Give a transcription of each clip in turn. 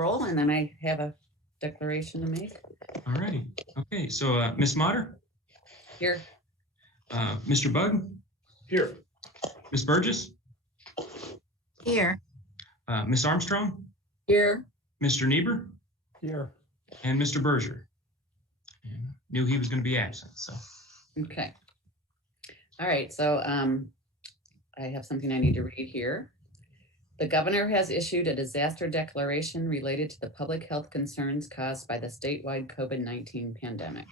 roll, and then I have a declaration to make. All righty. Okay, so Ms. Motter? Here. Mr. Bug? Here. Ms. Burgess? Here. Ms. Armstrong? Here. Mr. Niebuhr? Here. And Mr. Berger. And knew he was going to be absent, so. Okay. All right, so I have something I need to read here. The governor has issued a disaster declaration related to the public health concerns caused by the statewide COVID-19 pandemic.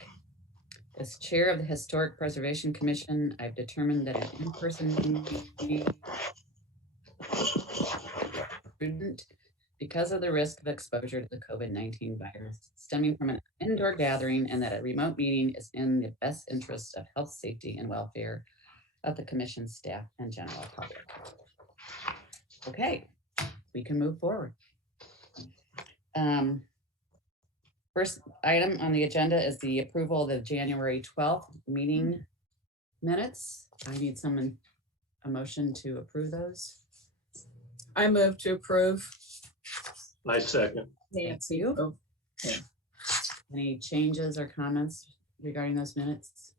As chair of the Historic Preservation Commission, I've determined that an in-person meeting is prudent because of the risk of exposure to the COVID-19 virus stemming from an indoor gathering, and that a remote meeting is in the best interest of health, safety, and welfare of the commission staff and general public. Okay, we can move forward. First item on the agenda is the approval of the January 12th meeting minutes. I need a motion to approve those. I move to approve. I second. Nancy. you. Oh, yeah. Any changes or comments regarding those minutes?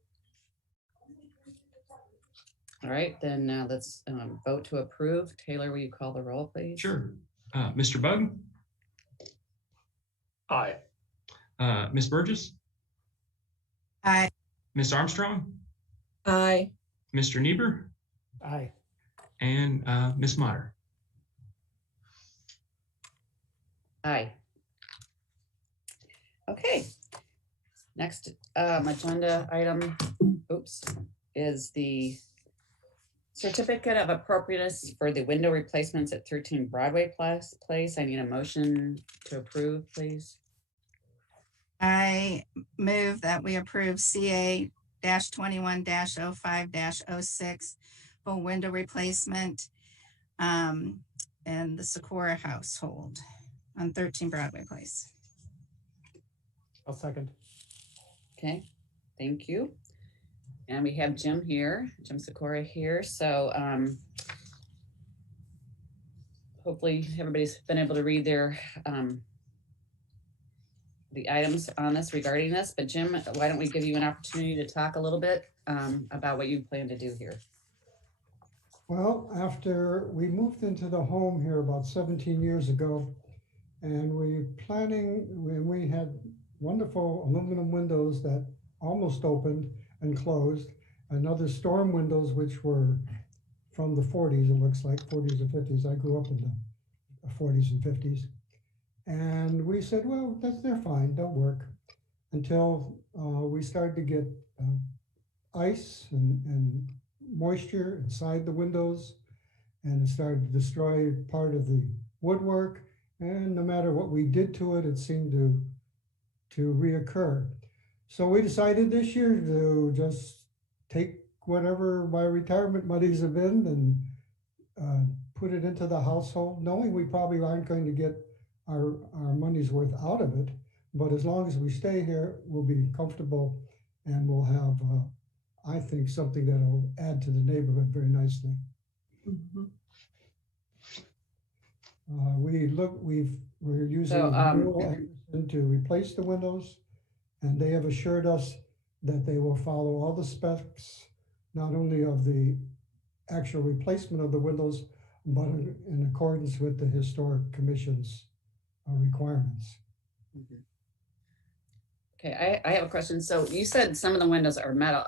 All right, then let's vote to approve. Taylor, will you call the roll, please? Sure. Mr. Bug? Aye. Ms. Burgess? Aye. Ms. Armstrong? Aye. Mr. Niebuhr? Aye. And Ms. Motter? Aye. Okay. Next agenda item, is the certificate of appropriateness for the window replacements at 13 Broadway Place. I need a motion to approve, please. I move that we approve CA-21-05-06 for window replacement in the Socorro household on 13 Broadway Place. I'll second. Okay, thank you. And we have Jim here, Jim Socorro here. So hopefully everybody's been able to read their the items on this regarding this. But Jim, why don't we give you an opportunity to talk a little bit about what you plan to do here? Well, after we moved into the home here about 17 years ago, and we had wonderful aluminum windows that almost opened and closed, and other storm windows which were from the 40s, it looks like 40s or 50s. I grew up in the 40s and 50s. And we said, well, they're fine, they'll work, until we started to get ice and moisture inside the windows, and it started to destroy part of the woodwork. And no matter what we did to it, it seemed to reoccur. So we decided this year to just take whatever my retirement monies have been and put it into the household, knowing we probably aren't going to get our money's worth out of it. But as long as we stay here, we'll be comfortable, and we'll have, I think, something that'll add to the neighborhood very nicely. Mm-hmm. We're using to replace the windows, and they have assured us that they will follow all the specs, not only of the actual replacement of the windows, but in accordance with the Historic Commission's requirements. Mm-hmm. Okay, I have a question. So you said some of the windows are metal,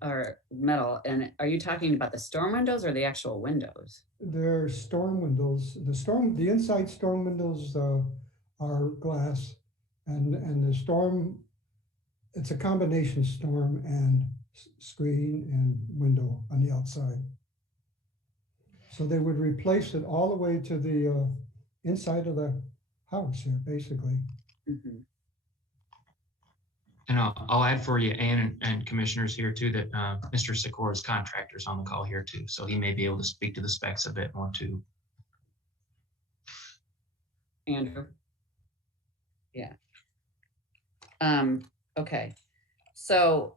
and are you talking about the storm windows or the actual windows? They're storm windows. The inside storm windows are glass, and the storm, it's a combination storm and screen and window on the outside. So they would replace it all the way to the inside of the house here, basically. Mm-hmm. And I'll add for you, Ann and commissioners here too, that Mr. Sikora's contractor is on the call here too. So he may be able to speak to the specs a bit more too. Andrew? Yeah. Okay. So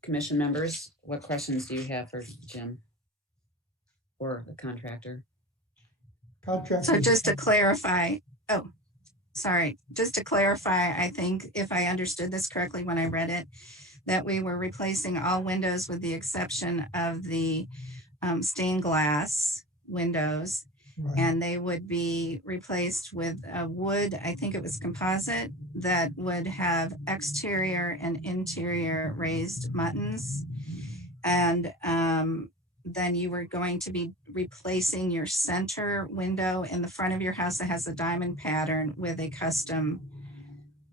commission members, what questions do you have for Jim or the contractor? Contractors. So just to clarify, oh, sorry, just to clarify, I think if I understood this correctly when I read it, that we were replacing all windows with the exception of the stained glass windows, Right. and they would be replaced with a wood, I think it was composite, that would have exterior and interior raised muttons. And then you were going to be replacing your center window in the front of your house that has a diamond pattern with a custom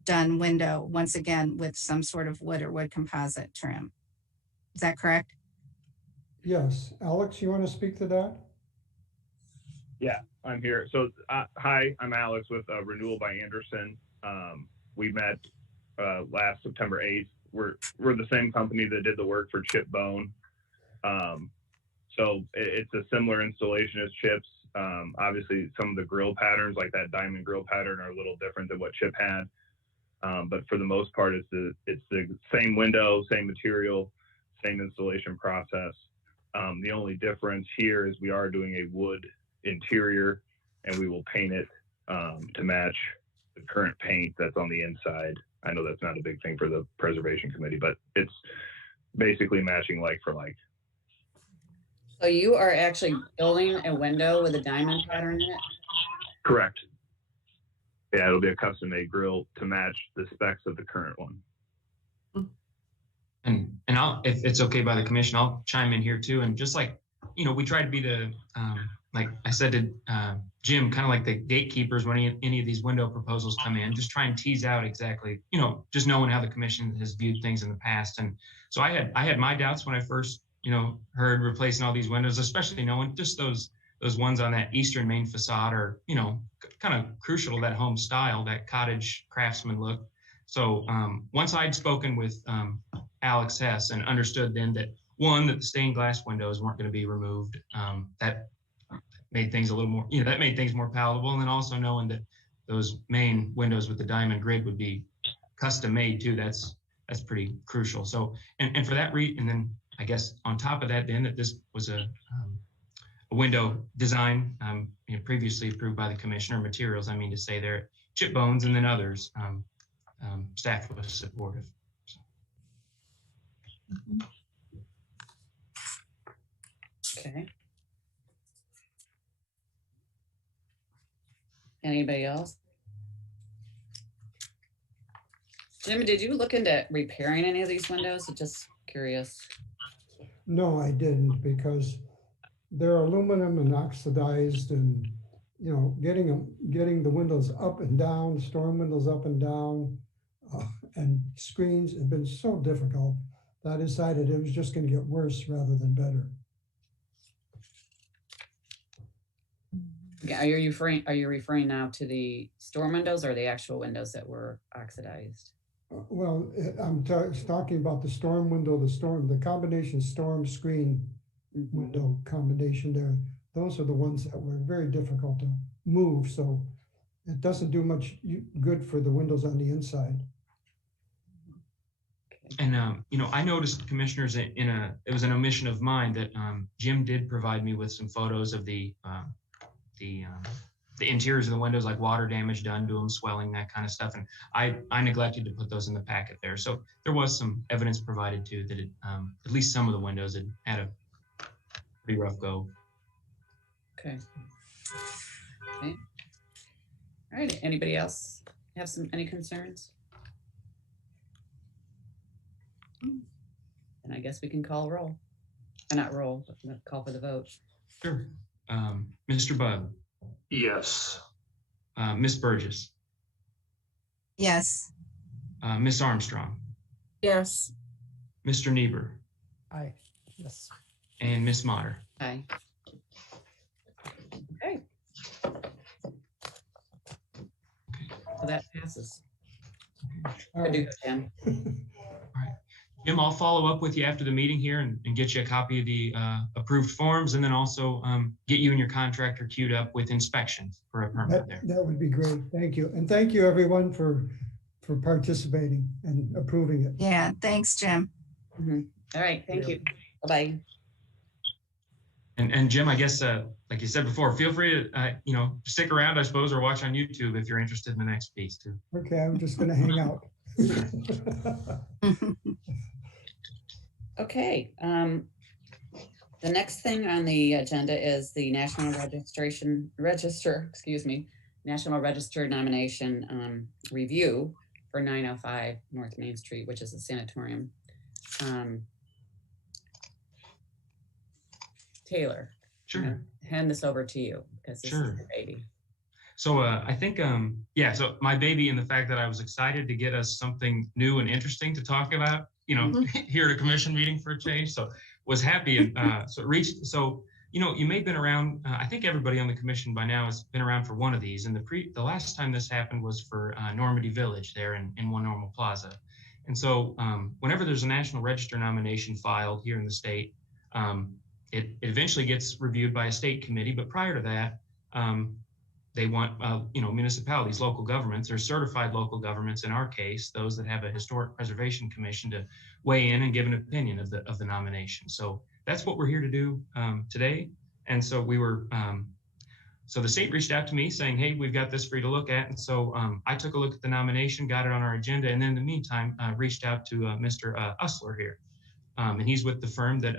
done window, once again, with some sort of wood or wood composite trim. Is that correct? Yes. Alex, you want to speak to that? Yeah, I'm here. So, hi, I'm Alex with Renewal by Anderson. We met last September 8th. We're the same company that did the work for Chip Bone. So it's a similar installation as Chip's. Obviously, some of the grill patterns, like that diamond grill pattern, are a little different than what Chip had. But for the most part, it's the same window, same material, same installation process. The only difference here is we are doing a wood interior, and we will paint it to match the current paint that's on the inside. I know that's not a big thing for the preservation committee, but it's basically matching like for like. So you are actually building a window with a diamond pattern in it? Correct. Yeah, it'll be a custom-made grill to match the specs of the current one. And I'll, if it's okay by the commission, I'll chime in here too. And just like, you know, we try to be the, like I said to Jim, kind of like the gatekeepers when any of these window proposals come in, just try and tease out exactly, you know, just knowing how the commission has viewed things in the past. And so I had my doubts when I first, you know, heard replacing all these windows, especially knowing just those ones on that eastern main facade are, you know, kind of crucial to that home style, that cottage craftsman look. So once I'd spoken with Alex Hess and understood then that that the stained glass windows weren't going to be removed, that made things a little more, you know, that made things more palatable. And then also knowing that those main windows with the diamond grid would be custom made too, that's pretty crucial. So, and for that reason, and then I guess on top of that, then that this was a window design, you know, previously approved by the commissioner. Materials, I mean to say, there, Chip Bones and then others, staff was supportive. So. Okay. Anybody else? Jim, did you look into repairing any of these windows? I'm just curious. No, I didn't, because they're aluminum and oxidized, and you know, getting the windows up and down, storm windows up and down, and screens have been so difficult that I decided it was just going to get worse rather than better. Yeah, are you referring now to the storm windows or the actual windows that were oxidized? Well, I'm talking about the storm window, the combination storm screen window combination there. Those are the ones that were very difficult to move, so it doesn't do much good for the windows on the inside. And you know, I noticed, commissioners, it was an omission of mine that Jim did provide me with some photos of the interiors of the windows, like water damage done to them, swelling, that kind of stuff. And I neglected to put those in the packet there. So there was some evidence provided too that at least some of the windows had a pretty rough go. Okay. Okay. All right. Anybody else have any concerns? And I guess we can call roll. Not roll, but call for the vote. Sure. Mr. Bubb. Yes. Miss Burgess. Yes. Miss Armstrong. Yes. Mr. Niebuhr. Aye. Yes. And Miss Motter. Aye. Okay. So that passes. All Good to right. go, Jim. Jim, I'll follow up with you after the meeting here and get you a copy of the approved forms, and then also get you and your contractor queued up with inspections for a permit there. That would be great. Thank you. And thank you everyone for participating and approving it. Yeah. Thanks, Jim. All right. Thank you. Bye-bye. And Jim, I guess like like you said before, feel free to, stick around, I suppose, or watch on YouTube if you're interested in the next piece too. Okay, I'm just going to hang out. Okay. The next thing on the agenda is the National Register nomination review for 905 North Main Street, which is a sanatorium. Taylor, Sure. Hand this over to you because this is your baby. So I think, so my baby, and the fact that I was excited to get us something new and interesting to talk about, here at a commission meeting for a change. So was happy. And you may have been around, I think everybody on the commission by now has been around for one of these. And the last time this happened was for Normandy Village there in One Normal Plaza. And so whenever there's a National Register nomination filed here in the state, it eventually gets reviewed by a state committee. But prior to that, they want, municipalities, local governments, or certified local governments, in our case, those that have a historic preservation commission, to weigh in and give an opinion of the nomination. So that's what we're here to do today. And so we were, so the state reached out to me saying, hey, we've got this for you to look at. And so I took a look at the nomination, got it on our agenda, and then in the meantime, reached out to Mr. Usler here. And he's with the firm that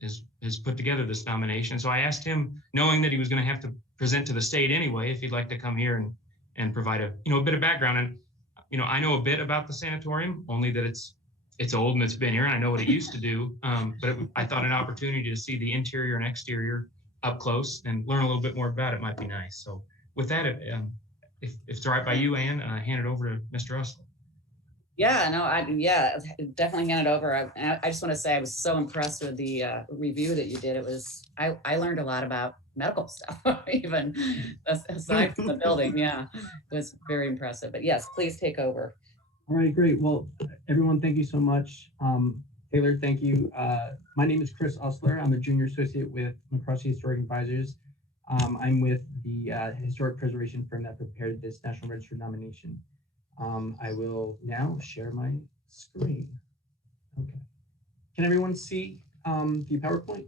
has put together this nomination. So I asked him, knowing that he was going to have to present to the state anyway, if he'd like to come here and provide a bit of background. And I know a bit about the sanatorium, only that it's old and it's been here, and I know what it used to do. But I thought an opportunity to see the interior and exterior up close and learn a little bit more about it might be nice. So with that, if it's all right by you, Ann, hand it over to Mr. Usler. Yeah, no, definitely hand it over. I just want to say I was so impressed with the review that you did. I learned a lot about medical stuff, even aside from the building. Yeah, it was very impressive. But yes, please take over. All right, great. Well, everyone, thank you so much. Taylor, thank you. My name is Chris Usler. I'm a junior associate with McCrossie Historic Advisors. I'm with the historic preservation firm that prepared this National Register nomination. I will now share my screen. Okay. Can everyone see the PowerPoint?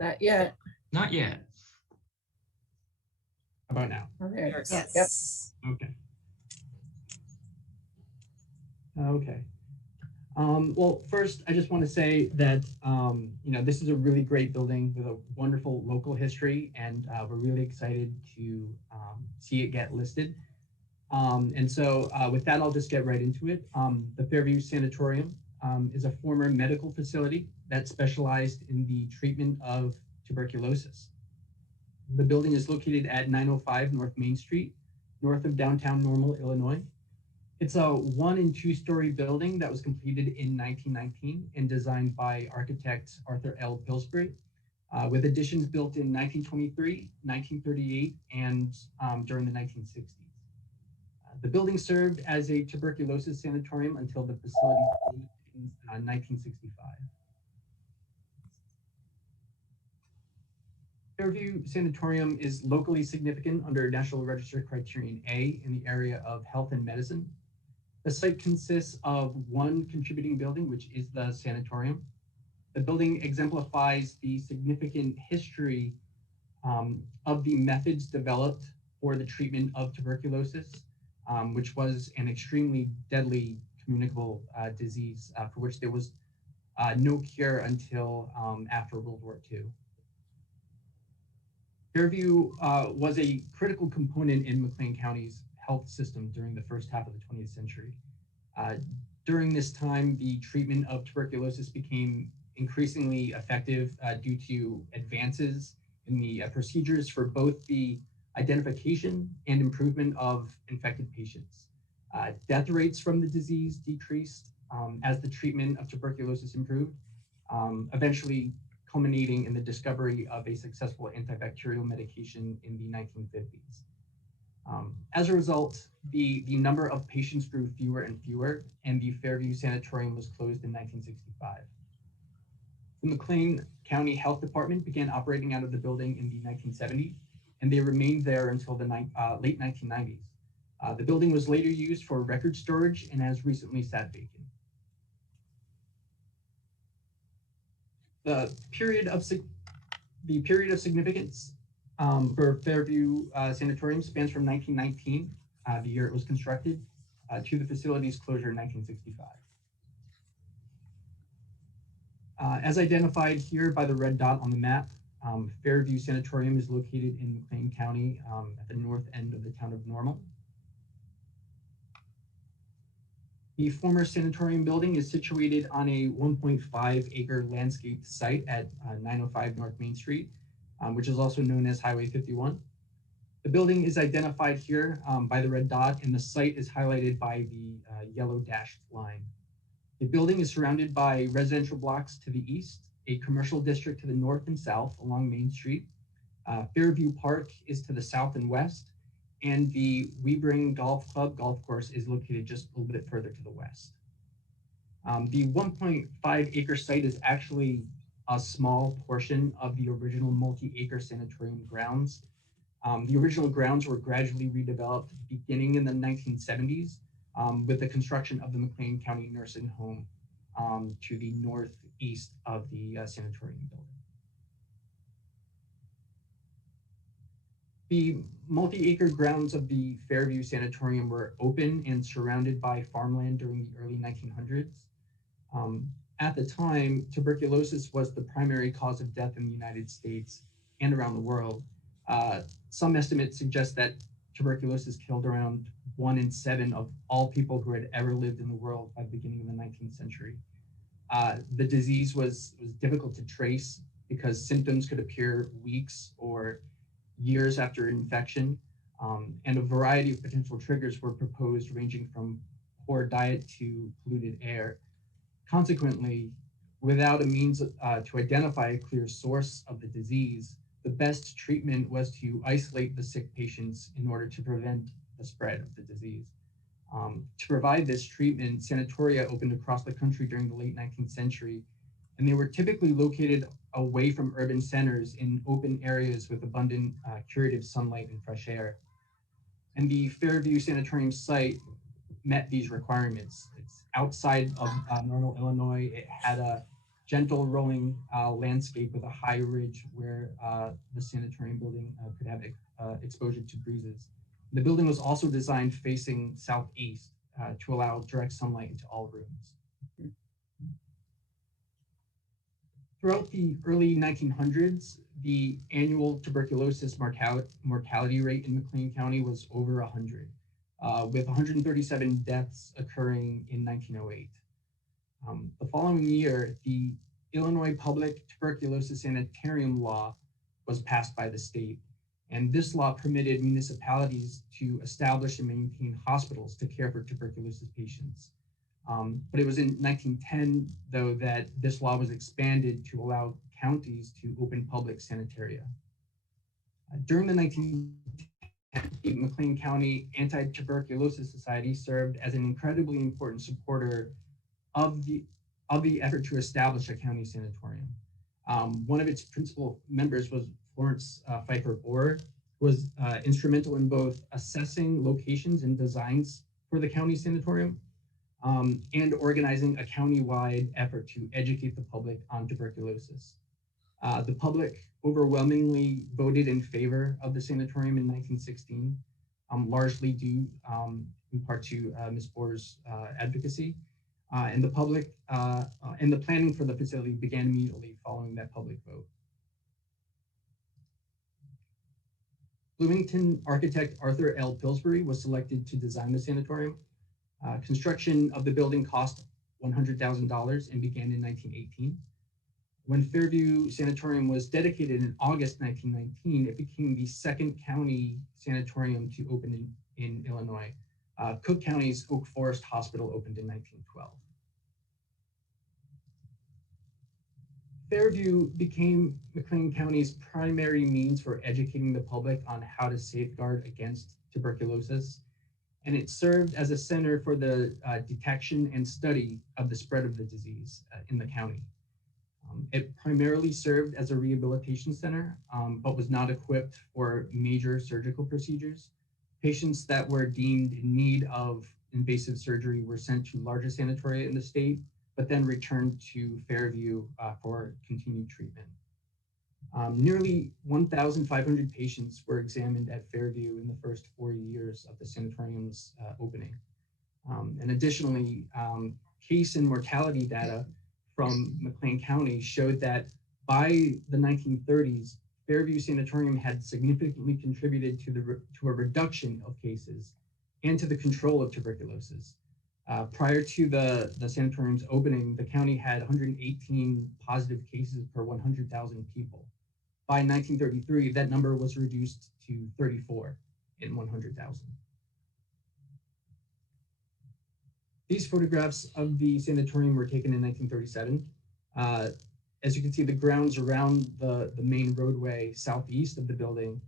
Not yet. Not yet. How about now? Okay. Yes. Okay. Okay. Well, first, I just want to say that, this is a really great building with a wonderful local history, and we're really excited to see it get listed. And so with that, I'll just get right into it. The Fairview Sanatorium is a former medical facility that specialized in the treatment of tuberculosis. The building is located at 905 North Main Street, north of downtown Normal, Illinois. It's a 1- and 2-story building that was completed in 1919 and designed by architect Arthur L. Pillsbury, with additions built in 1923, 1938, and during the 1960s. The building served as a tuberculosis sanatorium until the facility closed in 1965. Fairview Sanatorium is locally significant under National Register Criterion A in the area of health and medicine. The site consists of one contributing building, which is the sanatorium. The building exemplifies the significant history of the methods developed for the treatment of tuberculosis, which was an extremely deadly communicable disease for which there was no cure until after World War II. Fairview was a critical component in McLean County's health system during the first half of the 20th century. During this time, the treatment of tuberculosis became increasingly effective due to advances in the procedures for both the identification and improvement of infected patients. Death rates from the disease decreased as the treatment of tuberculosis improved, eventually culminating in the discovery of a successful antibacterial medication in the 1950s. As a result, the number of patients grew fewer and fewer, and the Fairview Sanatorium was closed in 1965. The McLean County Health Department began operating out of the building in the 1970s, and they remained there until the late 1990s. The building was later used for record storage and has recently sat vacant. The period of The period of significance for Fairview Sanatorium spans from 1919, the year it was constructed, to the facility's closure in 1965. As identified here by the red dot on the map, Fairview Sanatorium is located in McLean County at the north end of the town of Normal. The former sanatorium building is situated on a 1.5 acre landscaped site at 905 North Main Street, which is also known as Highway 51. The building is identified here by the red dot, and the site is highlighted by the yellow dashed line. The building is surrounded by residential blocks to the east, a commercial district to the north and south along Main Street. Fairview Park is to the south and west, and the Weebring Golf Club golf course is located just a little bit further to the west. The 1.5 acre site is actually a small portion of the original multi-acre sanatorium grounds. The original grounds were gradually redeveloped beginning in the 1970s with the construction of the McLean County Nursing Home to the northeast of the sanatorium building. The multi-acre grounds of the Fairview Sanatorium were open and surrounded by farmland during the early 1900s. At the time, tuberculosis was the primary cause of death in the United States and around the world. Some estimates suggest that tuberculosis killed around 1 in 7 of all people who had ever lived in the world by the beginning of the 19th century. The disease was difficult to trace because symptoms could appear weeks or years after infection, and a variety of potential triggers were proposed, ranging from poor diet to polluted air. Consequently, without a means to identify a clear source of the disease, the best treatment was to isolate the sick patients in order to prevent the spread of the disease. To provide this treatment, sanatoria opened across the country during the late 19th century, and they were typically located away from urban centers in open areas with abundant curative sunlight and fresh air. And the Fairview Sanatorium site met these requirements. It's outside of Normal, Illinois. It had a gentle rolling landscape with a high ridge where the sanatorium building could have exposure to breezes. The building was also designed facing southeast to allow direct sunlight into all rooms. Throughout the early 1900s, the annual tuberculosis mortality rate in McLean County was over 100, with 137 deaths occurring in 1908. The following year, the Illinois Public Tuberculosis Sanitarium Law was passed by the state, and this law permitted municipalities to establish and maintain hospitals to care for tuberculosis patients. But it was in 1910, though, that this law was expanded to allow counties to open public sanitaria. During the 1910s, the McLean County Anti-Tuberculosis Society served as an incredibly important supporter of the effort to establish a county sanatorium. One of its principal members was Florence Pfeiffer Bohr, who was instrumental in both assessing locations and designs for the county sanatorium, and organizing a county-wide effort to educate the public on tuberculosis. The public overwhelmingly voted in favor of the sanatorium in 1916, largely due in part to Ms. Bohr's advocacy. And the public and the planning for the facility began immediately following that public vote. Bloomington architect Arthur L. Pillsbury was selected to design the sanatorium. Construction of the building cost $100,000 and began in 1918. When Fairview Sanatorium was dedicated in August 1919, it became the second county sanatorium to open in Illinois. Cook County's Oak Forest Hospital opened in 1912. Fairview became McLean County's primary means for educating the public on how to safeguard against tuberculosis, and it served as a center for the detection and study of the spread of the disease in the county. It primarily served as a rehabilitation center, but was not equipped for major surgical procedures. Patients that were deemed in need of invasive surgery were sent to larger sanatoria in the state, but then returned to Fairview for continued treatment. Nearly 1,500 patients were examined at Fairview in the first 4 years of the sanatorium's opening. And additionally, case and mortality data from McLean County showed that by the 1930s, Fairview Sanatorium had significantly contributed to a reduction of cases and to the control of tuberculosis. Prior to the sanatorium's opening, the county had 118 positive cases per 100,000 people. By 1933, that number was reduced to 34 in 100,000. These photographs of the sanatorium were taken in 1937. As you can see, the grounds around the main roadway southeast of the building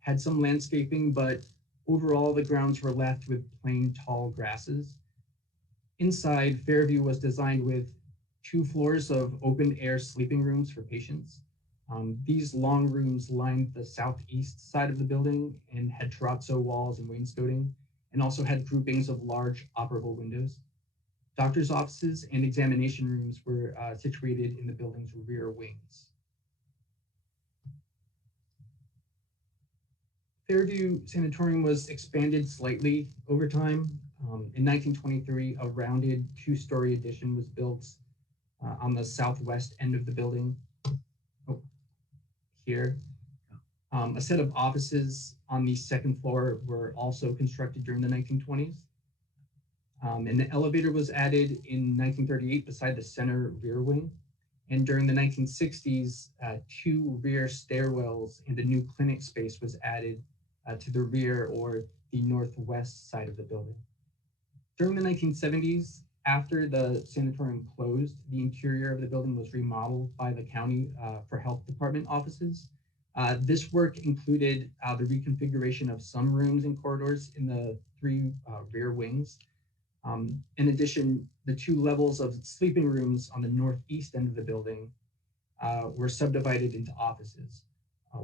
had some landscaping, but overall the grounds were left with plain tall grasses. Inside, Fairview was designed with 2 floors of open air sleeping rooms for patients. These long rooms lined the southeast side of the building and had terrazzo walls and wainscoting, and also had groupings of large operable windows. Doctors' offices and examination rooms were situated in the building's rear wings. Fairview Sanatorium was expanded slightly over time. In 1923, a rounded 2-story addition was built on the southwest end of the building. Here. A set of offices on the 2nd floor were also constructed during the 1920s. And the elevator was added in 1938 beside the center rear wing. And during the 1960s, 2 rear stairwells and a new clinic space was added to the rear or the northwest side of the building. During the 1970s, after the sanatorium closed, the interior of the building was remodeled by the county for health department offices. This work included the reconfiguration of some rooms and corridors in the 3 rear wings. In addition, the 2 levels of sleeping rooms on the northeast end of the building were subdivided into offices,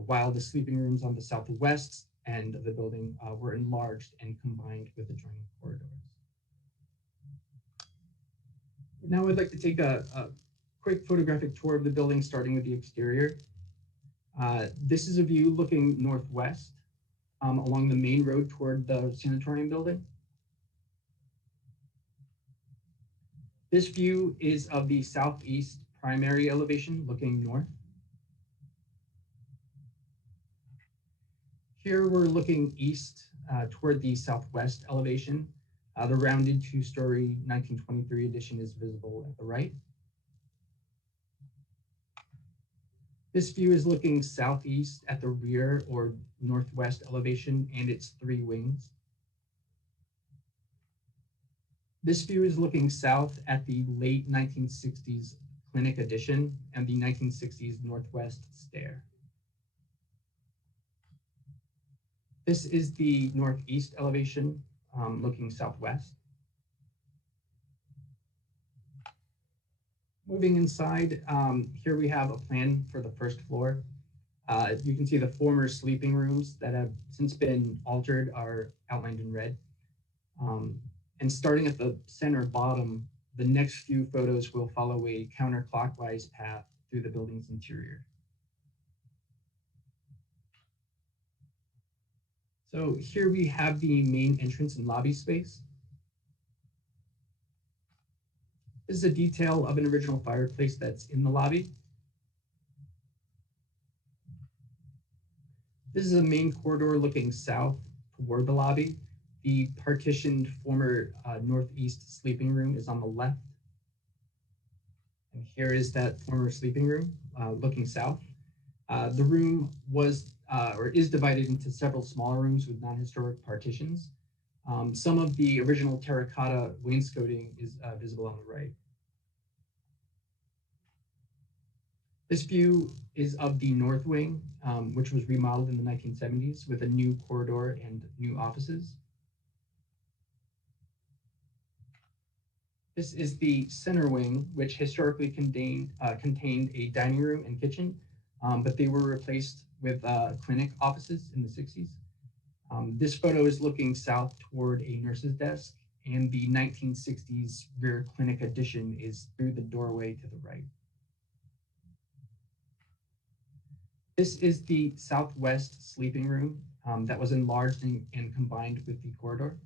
while the sleeping rooms on the southwest end of the building were enlarged and combined with adjoining corridors. Now I'd like to take a quick photographic tour of the building, starting with the exterior. This is a view looking northwest along the main road toward the sanatorium building. This view is of the southeast primary elevation looking north. Here we're looking east toward the southwest elevation. The rounded 2-story 1923 addition is visible at the right. This view is looking southeast at the rear or northwest elevation and its 3 wings. This view is looking south at the late 1960s clinic addition and the 1960s northwest stair. This is the northeast elevation looking southwest. Moving inside, here we have a plan for the 1st floor. You can see the former sleeping rooms that have since been altered are outlined in red. And starting at the center bottom, the next few photos will follow a counterclockwise path through the building's interior. So here we have the main entrance and lobby space. This is a detail of an original fireplace that's in the lobby. This is a main corridor looking south toward the lobby. The partitioned former northeast sleeping room is on the left. And here is that former sleeping room looking south. The room was or is divided into several smaller rooms with non-historic partitions. Some of the original terracotta wainscoting is visible on the right. This view is of the north wing, which was remodeled in the 1970s with a new corridor and new offices. This is the center wing, which historically contained a dining room and kitchen, but they were replaced with clinic offices in the 60s. This photo is looking south toward a nurse's desk, and the 1960s rear clinic addition is through the doorway to the right. This is the southwest sleeping room that was enlarged and combined with the corridor.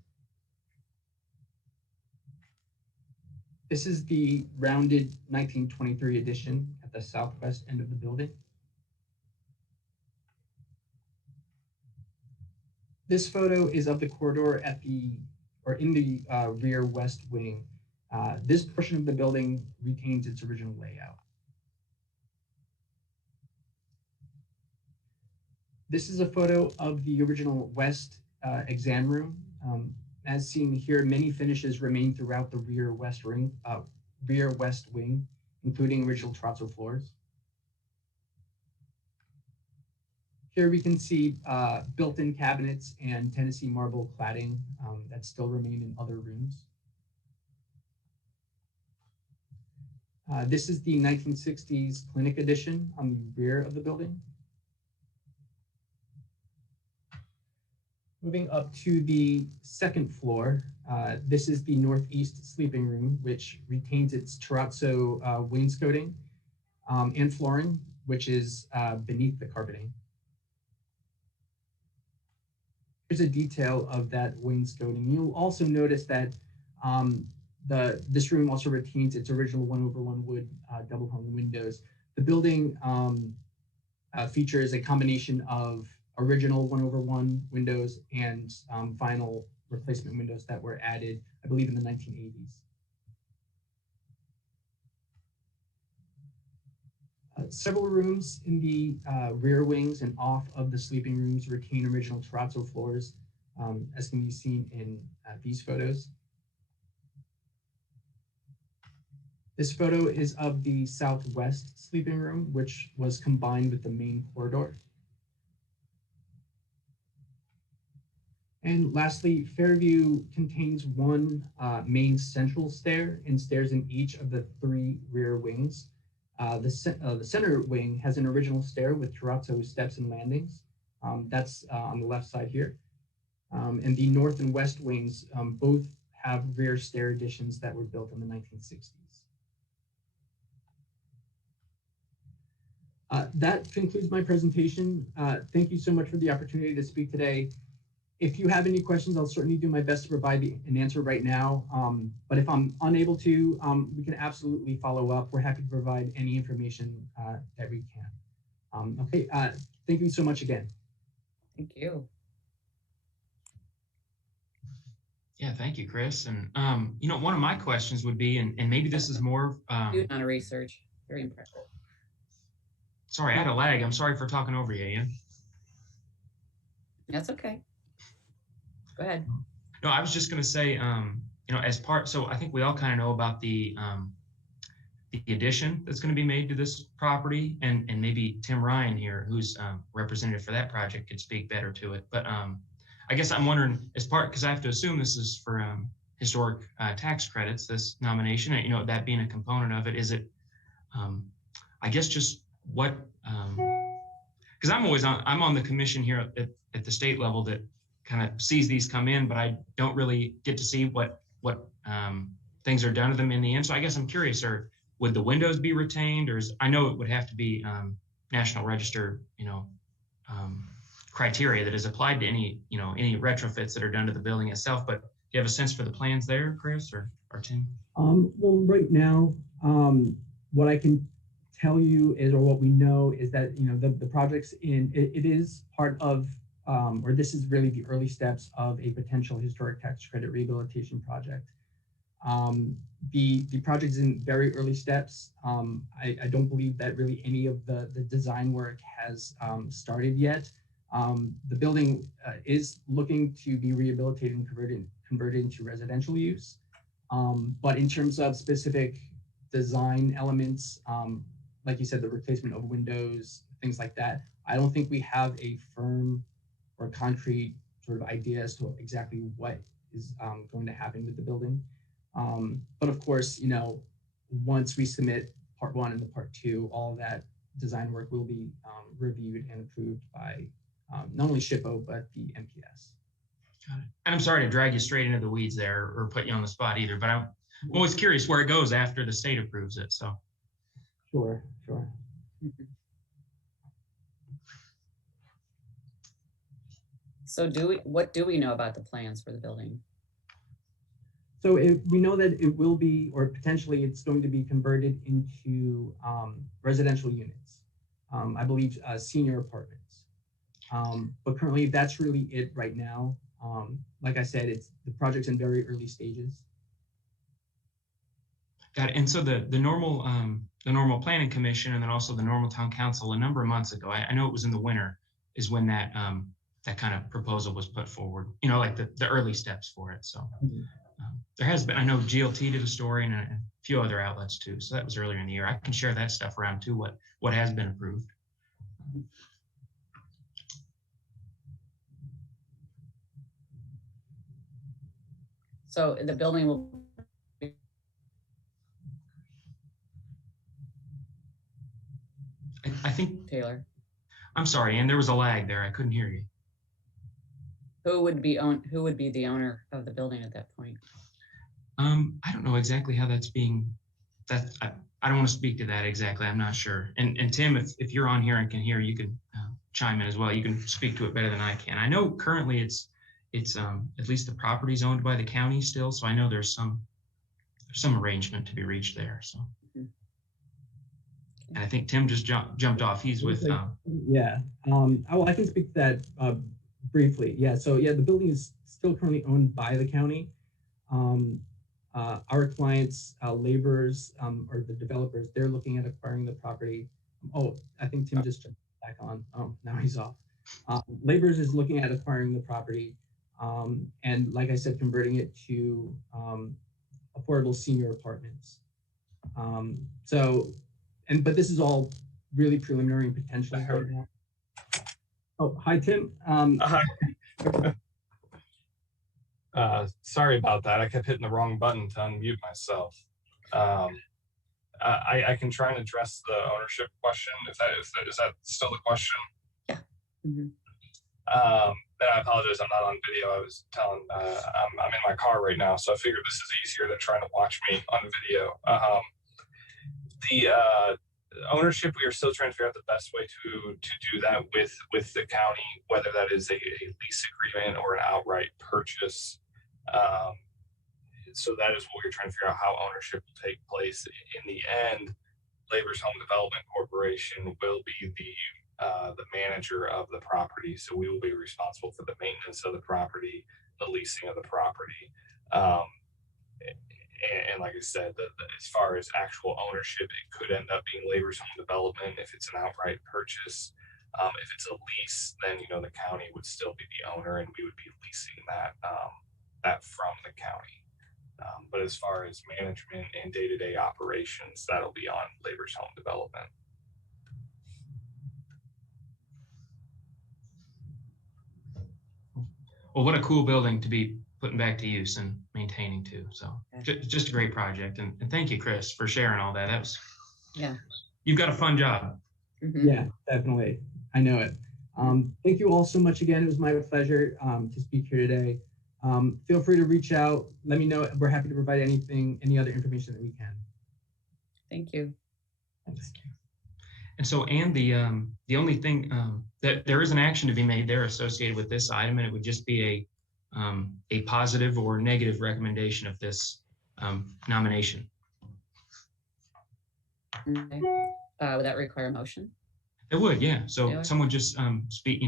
This is the rounded 1923 addition at the southwest end of the building. This photo is of the corridor at in the rear west wing. This portion of the building retains its original layout. This is a photo of the original west exam room. As seen here, many finishes remain throughout the rear west wing, including original terrazzo floors. Here we can see built-in cabinets and Tennessee marble cladding that still remain in other rooms. This is the 1960s clinic addition on the rear of the building. Moving up to the second floor, this is the northeast sleeping room, which retains its terrazzo wainscoting and flooring, which is beneath the carpeting. Here's a detail of that wainscoting. You'll also notice that this room also retains its original 1/1 wood double hung windows. The building features a combination of original 1/1 windows and vinyl replacement windows that were added, I believe, in the 1980s. Several rooms in the rear wings and off of the sleeping rooms retain original terrazzo floors, as can be seen in these photos. This photo is of the southwest sleeping room, which was combined with the main corridor. And lastly, Fairview contains one main central stair and stairs in each of the 3 rear wings. The center wing has an original stair with terrazzo steps and landings. That's on the left side here. And the north and west wings both have rear stair additions that were built in the 1960s. That concludes my presentation. Thank you so much for the opportunity to speak today. If you have any questions, I'll certainly do my best to provide an answer right now. But if I'm unable to, we can absolutely follow up. We're happy to provide any information that we can. Okay, thank you so much again. Thank you. Yeah, thank you, Chris. And you know, one of my questions would be, and maybe this is more. Doing on a research, very impressive. Sorry, I had a lag. I'm sorry for talking over you, Ian. That's okay. Go ahead. No, I was just going to say, you know, so I think we all kind of know about the addition that's going to be made to this property, and maybe Tim Ryan here, who's representative for that project, could speak better to it. But I guess I'm wondering, because I have to assume this is for historic tax credits, this nomination, you know, that being a component of it, is it, I guess just what, because I'm on the commission here at the state level that kind of sees these come in, but I don't really get to see what things are done to them in the end. So I guess I'm curious, would the windows be retained, or I know it would have to be National Register, you know, criteria that is applied to any retrofits that are done to the building itself. But do you have a sense for the plans there, Chris or Tim? Well, right now, what I can tell you is, or what we know is that, you know, the project's it is part of, or this is really the early steps of a potential historic tax credit rehabilitation project. The project is in very early steps. I don't believe that really any of the design work has started yet. The building is looking to be rehabilitated and converted into residential use. But in terms of specific design elements, like you said, the replacement of windows, things like that, I don't think we have a firm or concrete sort of idea as to exactly what is going to happen with the building. But of course, you know, once we submit part 1 and the part 2, all of that design work will be reviewed and approved by not only SHPO, but the MPS. Got it. And I'm sorry to drag you straight into the weeds there or put you on the spot either, but I'm always curious where it goes after the state approves it. So. Sure. So what do we know about the plans for the building? So we know that it will be, or potentially it's going to be converted into residential units. I believe senior apartments. But currently that's really it right now. Like I said, the project's in very early stages. Got it. And so the normal planning commission and then also the normal town council a number of months ago, I know it was in the winter, is when that kind of proposal was put forward, like the early steps for it. So there has been, I know GLT did a story and a few other outlets too. So that was earlier in the year. I can share that stuff around too, what has been approved. So the building will be, I think, Taylor, I'm sorry, Ann, there was a lag there. I couldn't hear you. who would be the owner of the building at that point? I don't know exactly how that's being, I don't want to speak to that exactly. I'm not sure. And Tim, if you're on here and can hear, you can chime in as well. You can speak to it better than I can. I know currently it's at least the property's owned by the county still. So I know there's some arrangement to be reached there. So, and I think Tim just jumped off. He's with, yeah. I can speak to that briefly. Yeah. So yeah, the building is still currently owned by the county. Our clients, laborers, or the developers, they're looking at acquiring the property. Oh, I think Tim just jumped back on. Oh, now he's off. Laborers is looking at acquiring the property, and like I said, converting it to affordable senior apartments. But this is all really preliminary and potentially right now. Oh, hi, Tim. Hi. Sorry about that. I kept hitting the wrong button to unmute myself. I can try and address the ownership question. Is that still the question? Yeah. Mm-hmm. Then I apologize. I'm not on video. I was telling. I'm in my car right now, so I figured this is easier than trying to watch me on video. The ownership, we are still trying to figure out the best way to do that with the county, whether that is a lease agreement or an outright purchase. So that is what we're trying to figure out, how ownership will take place. In the end, Labor's Home Development Corporation will be the manager of the property. So we will be responsible for the maintenance of the property, the leasing of the property. And like I said, as far as actual ownership, it could end up being Labor's Home Development if it's an outright purchase. If it's a lease, then the county would still be the owner, and we would be leasing that from the county. But as far as management and day-to-day operations, that'll be on Labor's Home Development. well, what a cool building to be putting back to use and maintaining too. So just a great project. And thank you, Chris, for sharing all that. That was, yeah. You've got a fun job. Mm-hmm. Yeah, definitely. I know it. Thank you all so much again. It was my pleasure to speak here today. Feel free to reach out. Let me know. We're happy to provide any other information that we can. Thank you. Thanks. And so, Ann, the only thing that there is an action to be made there associated with this item, and it would just be a positive or negative recommendation of this nomination. Okay. Would that require a motion? It would, yeah. So Taylor? someone just speak,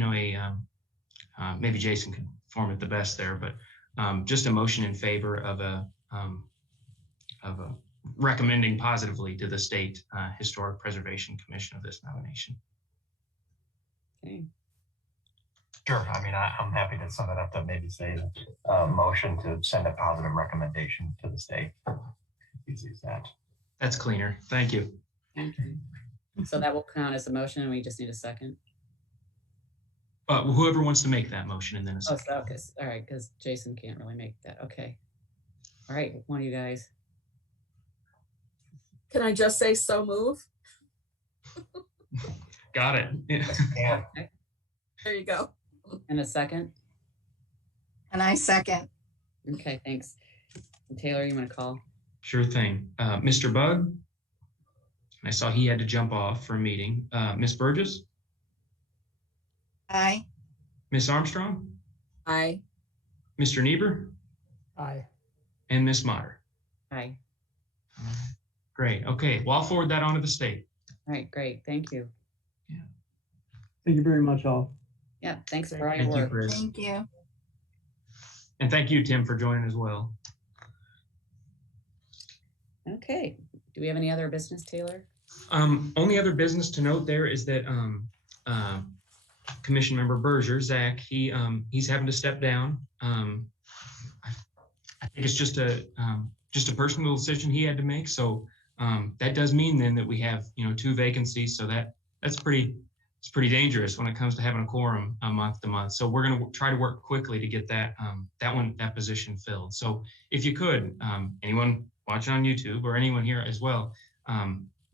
maybe Jason could form it the best there, but just a motion in favor of a recommending positively to the State Historic Preservation Commission of this nomination. Okay. Sure. I mean, I'm happy to sum it up to maybe say a motion to send a positive recommendation to the state. Easy as that. That's cleaner. Thank you. Okay. So that will count as a motion, and we just need a second. Whoever wants to make that motion, and then a second. Oh, so, all right, because Jason can't really make that. Okay. All right, one of you guys. Can I just say so move? Got it. Yeah. Okay. There you go. And a second. And I second. Okay, thanks. And Taylor, you want to call? Sure thing. Mr. Bug, I saw he had to jump off for a meeting. Miss Burgess, Aye. Miss Armstrong, Aye. Mr. Niebuhr, Aye. and Ms. Motter. Aye. Great. Okay. Well, I'll forward that on to the state. All right, great. Thank you. Thank you very much, all. Yeah, thanks for all your Thank you, work. Chris. Thank you. And thank you, Tim, for joining as well. Okay. Do we have any other business, Taylor? Only other business to note there is that Commission Member Berger, Zach, he's having to step down. I think it's just a personal decision he had to make. So that does mean then that we have 2 vacancies. So it's pretty dangerous when it comes to having a quorum month to month. So we're going to try to work quickly to get that position filled. So if you could, anyone watching on YouTube or anyone here as well,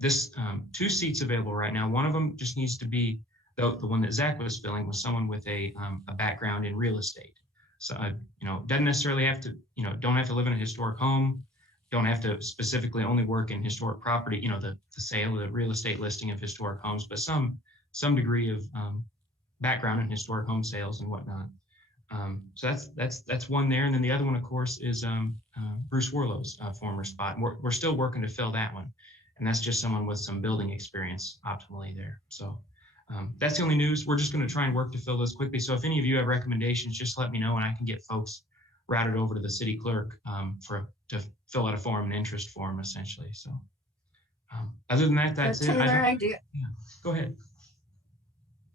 this 2 seats available right now. One of them just needs to be the one that Zach was filling with someone with a background in real estate. So doesn't necessarily have to don't have to live in a historic home, don't have to specifically only work in historic property. The sale, the real estate listing of historic homes, but some degree of background in historic home sales and whatnot. So that's one there, and then the other one, of course, is Bruce Warlow's former spot. We're still working to fill that one, and that's just someone with some building experience optimally there. So that's the only news. We're just going to try and work to fill those quickly. So if any of you have recommendations, just let me know, and I can get folks routed over to the city clerk to fill out a form, an interest form, essentially. So other than that, that's it. Taylor, I do. Yeah, go ahead.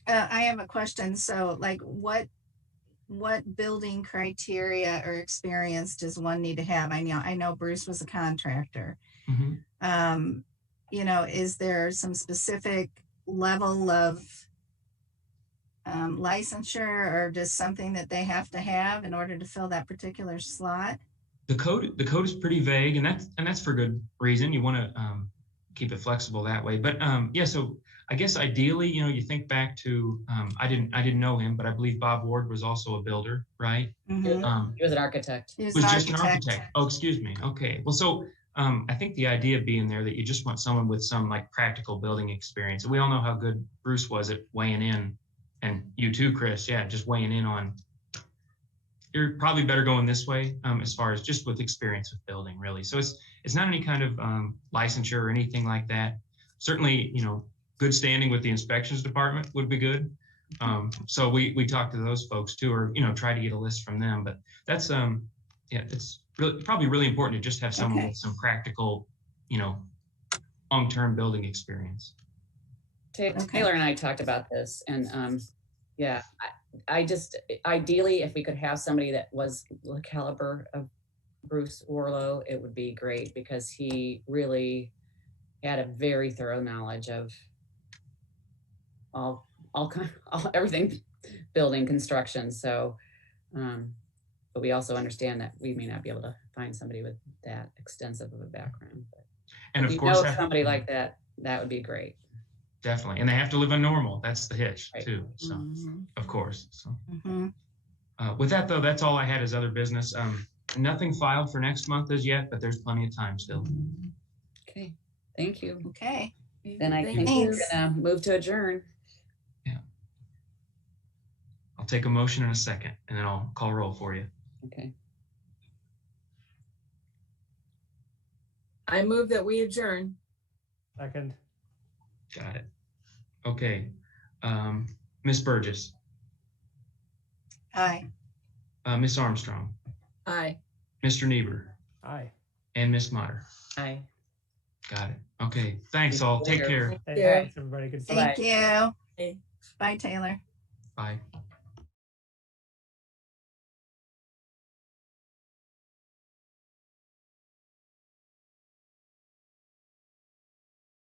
I have a question. So, like, what building criteria or experience does one need to have? I know Bruce was a contractor. Mm-hmm. Is there some specific level of licensure, or just something that they have to have in order to fill that particular slot? The code is pretty vague, and that's for good reason. You want to keep it flexible that way. But yeah, so I guess ideally, you think back to I didn't know him, but I believe Bob Ward was also a builder, right? Mm-hmm. He was an architect. He was just an architect. Oh, excuse me. Okay. Well, so I think the idea being there that you just want someone with some like practical building experience. And we all know how good Bruce was at weighing in, and you too, Chris. Yeah, just weighing in on. You're probably better going this way as far as just with experience with building, really. So it's not any kind of licensure or anything like that. Certainly, good standing with the inspections department would be good. So we talk to those folks too, or try to get a list from them. But that's it's probably really important to just have someone with some practical, long-term building experience. Taylor and I talked about this, and yeah, I just ideally, if we could have somebody that was the caliber of Bruce Warlow, it would be great, because he really had a very thorough knowledge of everything building construction. So but we also understand that we may not be able to find somebody with that extensive of a background. But and of course, somebody like that would be great. Definitely. And they have to live on normal. That's the hitch, right, too. So, of course. So, with that, though, that's all I had as other business. Nothing filed for next month as yet, but there's plenty of time still. Okay. Thank you. Okay. Then I think we're going to move to adjourn. Yeah. I'll take a motion in a second, and then I'll call roll for you. Okay. I move that we adjourn. Second. Got it. Okay. Ms. Burgess. Aye. Ms. Armstrong. Aye. Mr. Niebuhr. Aye. And Ms. Motter. Aye. Got it. Okay. Thanks all. Take care. Thanks, everybody. Good. Thank you. Bye. Bye, Taylor. Bye.